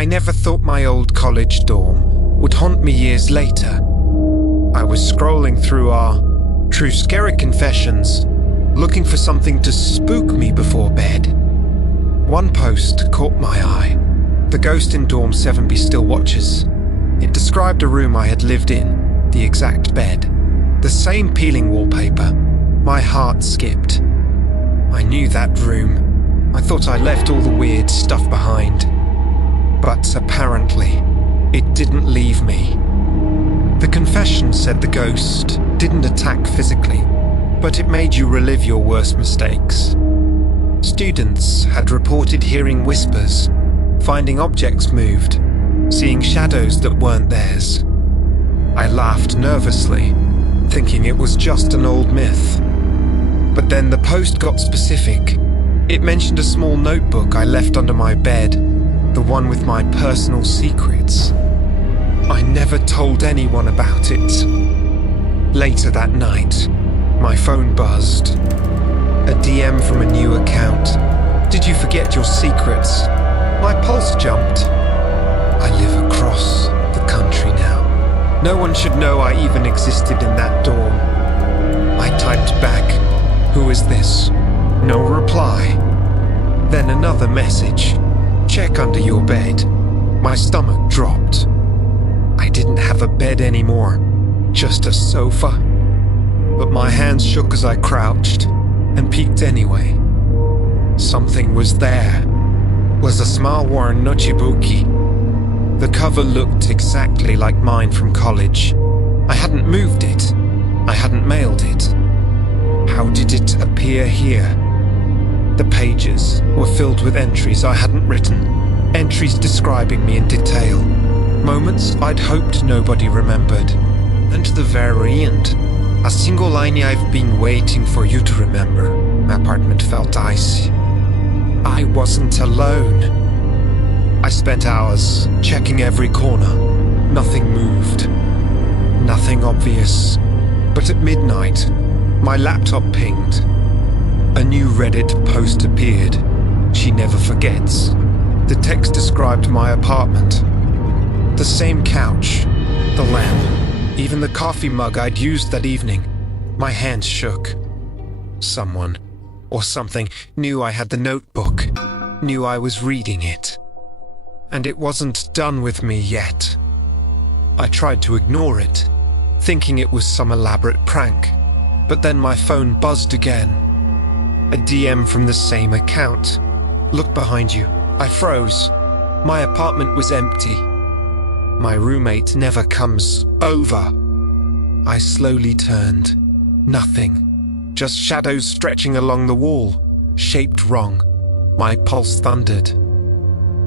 I never thought my old college dorm would haunt me years later. I was scrolling through our true scary confessions, looking for something to spook me before bed. One post caught my eye. The ghost in dorm 7B still watches. It described a room I had lived in, the exact bed, the same peeling wallpaper. My heart skipped. I knew that room. I thought I left all the weird stuff behind. But apparently, it didn't leave me. The confession said the ghost didn't attack physically, but it made you relive your worst mistakes. Students had reported hearing whispers, finding objects moved, seeing shadows that weren't theirs. I laughed nervously, thinking it was just an old myth. But then the post got specific. It mentioned a small notebook I left under my bed, the one with my personal secrets. I never told anyone about it. Later that night, my phone buzzed. A DM from a new account. Did you forget your secrets? My pulse jumped. I live across the country now. No one should know I even existed in that dorm. I typed back, "Who is this?" No reply. Then another message. "Check under your bed." My stomach dropped. I didn't have a bed anymore, just a sofa. But my hands shook as I crouched and peeked anyway. Something was there. Was a small-worn nochibuki. The cover looked exactly like mine from college. I hadn't moved it. I hadn't mailed it. How did it appear here? The pages were filled with entries I hadn't written. Entries describing me in detail. Moments I'd hoped nobody remembered. And to the very end, a single line I've been waiting for you to remember. My apartment felt icy. I wasn't alone. I spent hours checking every corner. Nothing moved. Nothing obvious. But at midnight, my laptop pinged. A new Reddit post appeared. She never forgets. The text described my apartment. The same couch, the lamp, even the coffee mug I'd used that evening. My hands shook. Someone, or something, knew I had the notebook, knew I was reading it. And it wasn't done with me yet. I tried to ignore it, thinking it was some elaborate prank, but then my phone buzzed again. A DM from the same account. "Look behind you." I froze. My apartment was empty. My roommate never comes over. I slowly turned. Nothing. Just shadows stretching along the wall, shaped wrong. My pulse thundered.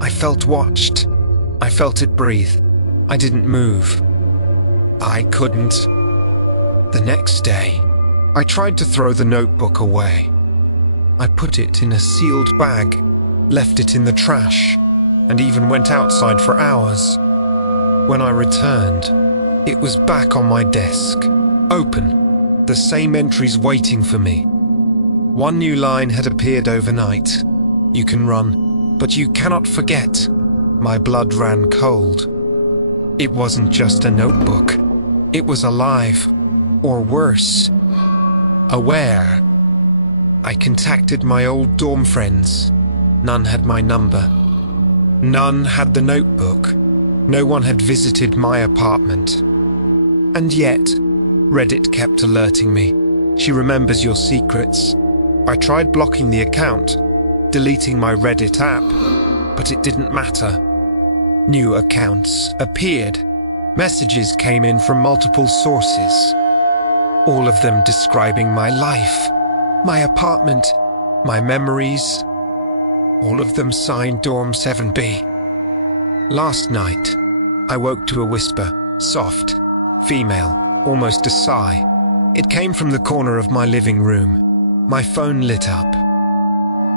I felt watched. I felt it breathe. I didn't move. I couldn't. The next day, I tried to throw the notebook away. I put it in a sealed bag, left it in the trash, and even went outside for hours. When I returned, it was back on my desk, open, the same entries waiting for me. One new line had appeared overnight. "You can run, but you cannot forget." My blood ran cold. It wasn't just a notebook. It was alive, or worse, aware. I contacted my old dorm friends. None had my number. None had the notebook. No one had visited my apartment. And yet, Reddit kept alerting me. "She remembers your secrets." I tried blocking the account, deleting my Reddit app, but it didn't matter. New accounts appeared. Messages came in from multiple sources. All of them describing my life, my apartment, my memories. All of them signed Dorm 7B. Last night, I woke to a whisper, soft, female, almost a sigh. It came from the corner of my living room. My phone lit up.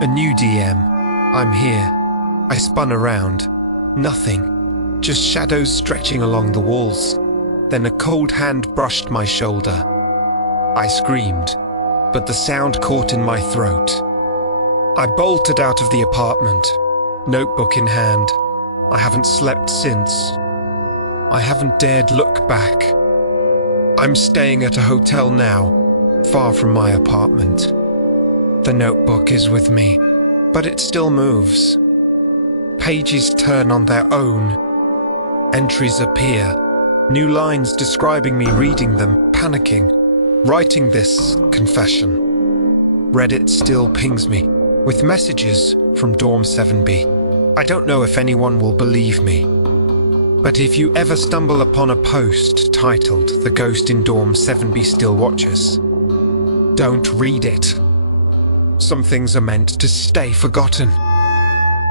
A new DM. "I'm here." I spun around. Nothing. Just shadows stretching along the walls. Then a cold hand brushed my shoulder. I screamed, but the sound caught in my throat. I bolted out of the apartment, notebook in hand. I haven't slept since. I haven't dared look back. I'm staying at a hotel now, far from my apartment. The notebook is with me, but it still moves. Pages turn on their own. Entries appear. New lines describing me reading them, panicking, writing this confession. Reddit still pings me with messages from Dorm 7B. I don't know if anyone will believe me, but if you ever stumble upon a post titled "The Ghost in Dorm 7B Still Watches," don't read it. Some things are meant to stay forgotten.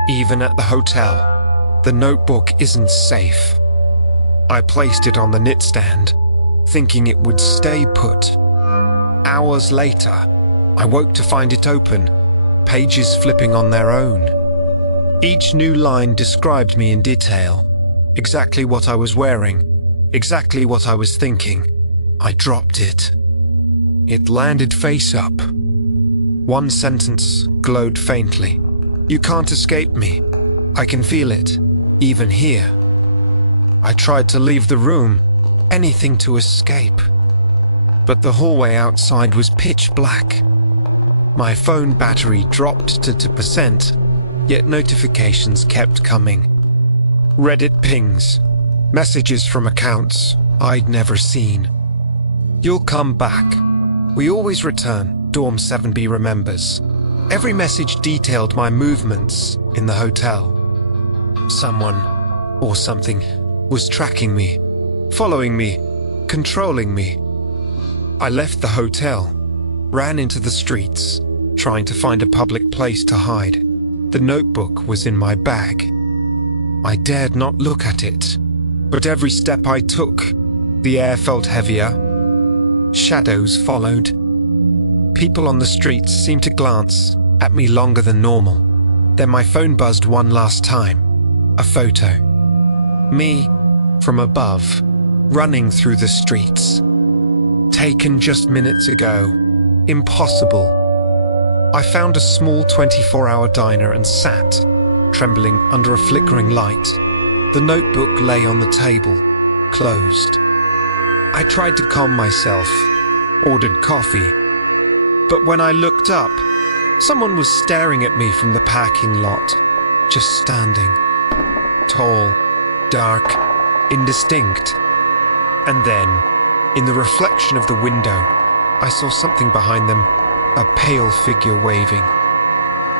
Even at the hotel, the notebook isn't safe. I placed it on the nightstand, thinking it would stay put. Hours later, I woke to find it open, pages flipping on their own. Each new line described me in detail, exactly what I was wearing, exactly what I was thinking. I dropped it. It landed face up. One sentence glowed faintly. "You can't escape me. I can feel it, even here." I tried to leave the room, anything to escape. But the hallway outside was pitch black. My phone battery dropped to 2%, yet notifications kept coming. Reddit pings, messages from accounts I'd never seen. "You'll come back. We always return," Dorm 7B remembers. Every message detailed my movements in the hotel. Someone, or something, was tracking me, following me, controlling me. I left the hotel, ran into the streets, trying to find a public place to hide. The notebook was in my bag. I dared not look at it, but every step I took, the air felt heavier. Shadows followed. People on the streets seemed to glance at me longer than normal. Then my phone buzzed one last time. A photo. Me, from above, running through the streets. Taken just minutes ago. Impossible. I found a small 24-hour diner and sat, trembling under a flickering light. The notebook lay on the table, closed. I tried to calm myself, ordered coffee. But when I looked up, someone was staring at me from the parking lot, just standing. Tall, dark, indistinct. And then, in the reflection of the window, I saw something behind them, a pale figure waving.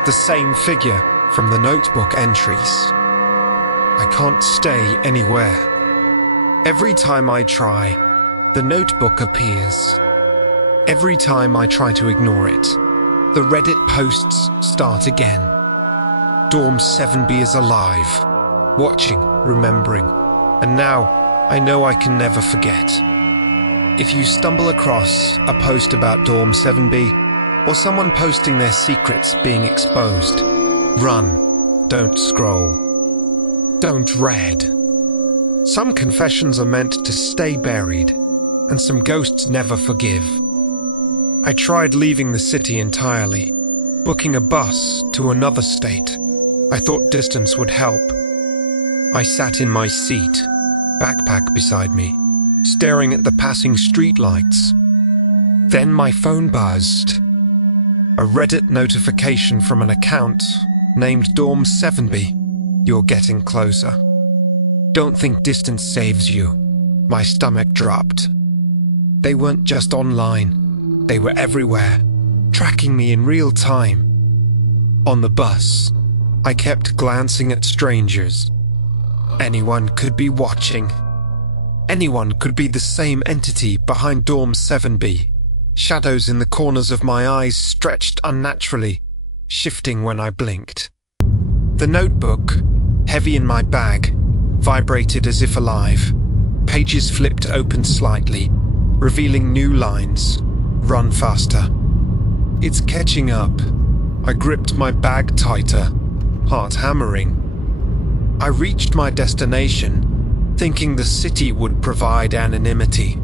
The same figure from the notebook entries. I can't stay anywhere. Every time I try, the notebook appears. Every time I try to ignore it, the Reddit posts start again. Dorm 7B is alive, watching, remembering, and now I know I can never forget. If you stumble across a post about Dorm 7B, or someone posting their secrets being exposed, run, don't scroll. Don't read. Some confessions are meant to stay buried, and some ghosts never forgive. I tried leaving the city entirely, booking a bus to another state. I thought distance would help. I sat in my seat, backpack beside me, staring at the passing streetlights. Then my phone buzzed. A Reddit notification from an account named Dorm 7B. "You're getting closer." Don't think distance saves you. My stomach dropped. They weren't just online. They were everywhere, tracking me in real time. On the bus, I kept glancing at strangers. Anyone could be watching. Anyone could be the same entity behind Dorm 7B. Shadows in the corners of my eyes stretched unnaturally, shifting when I blinked. The notebook, heavy in my bag, vibrated as if alive. Pages flipped open slightly, revealing new lines. Run faster. It's catching up. I gripped my bag tighter, heart hammering. I reached my destination, thinking the city would provide anonymity.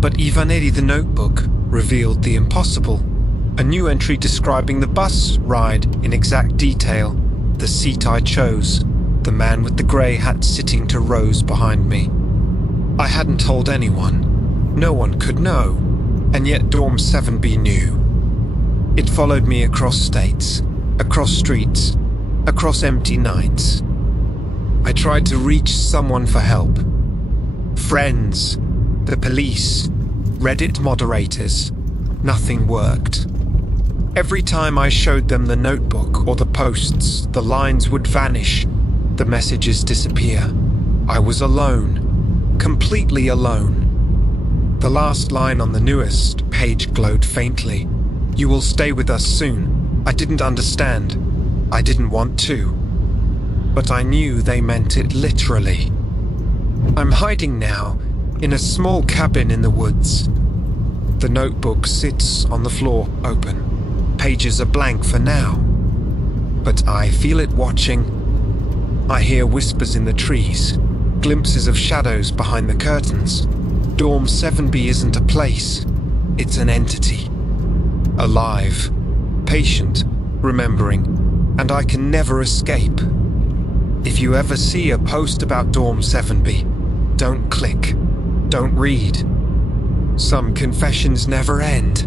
But Ivaneri the notebook revealed the impossible. A new entry describing the bus ride in exact detail, the seat I chose, The man with the grey hat sitting to rows behind me. I hadn't told anyone. No one could know. And yet Dorm 7B knew. It followed me across states, across streets, across empty nights. I tried to reach someone for help. Friends, the police, Reddit moderators. Nothing worked. Every time I showed them the notebook or the posts, the lines would vanish, the messages disappear. I was alone, completely alone. The last line on the newest page glowed faintly. "You will stay with us soon." I didn't understand. I didn't want to. But I knew they meant it literally. I'm hiding now, in a small cabin in the woods. The notebook sits on the floor, open. Pages are blank for now. But I feel it watching. I hear whispers in the trees, glimpses of shadows behind the curtains. Dorm 7B isn't a place, it's an entity. Alive, patient, remembering, and I can never escape. If you ever see a post about Dorm 7B, don't click, don't read. Some confessions never end.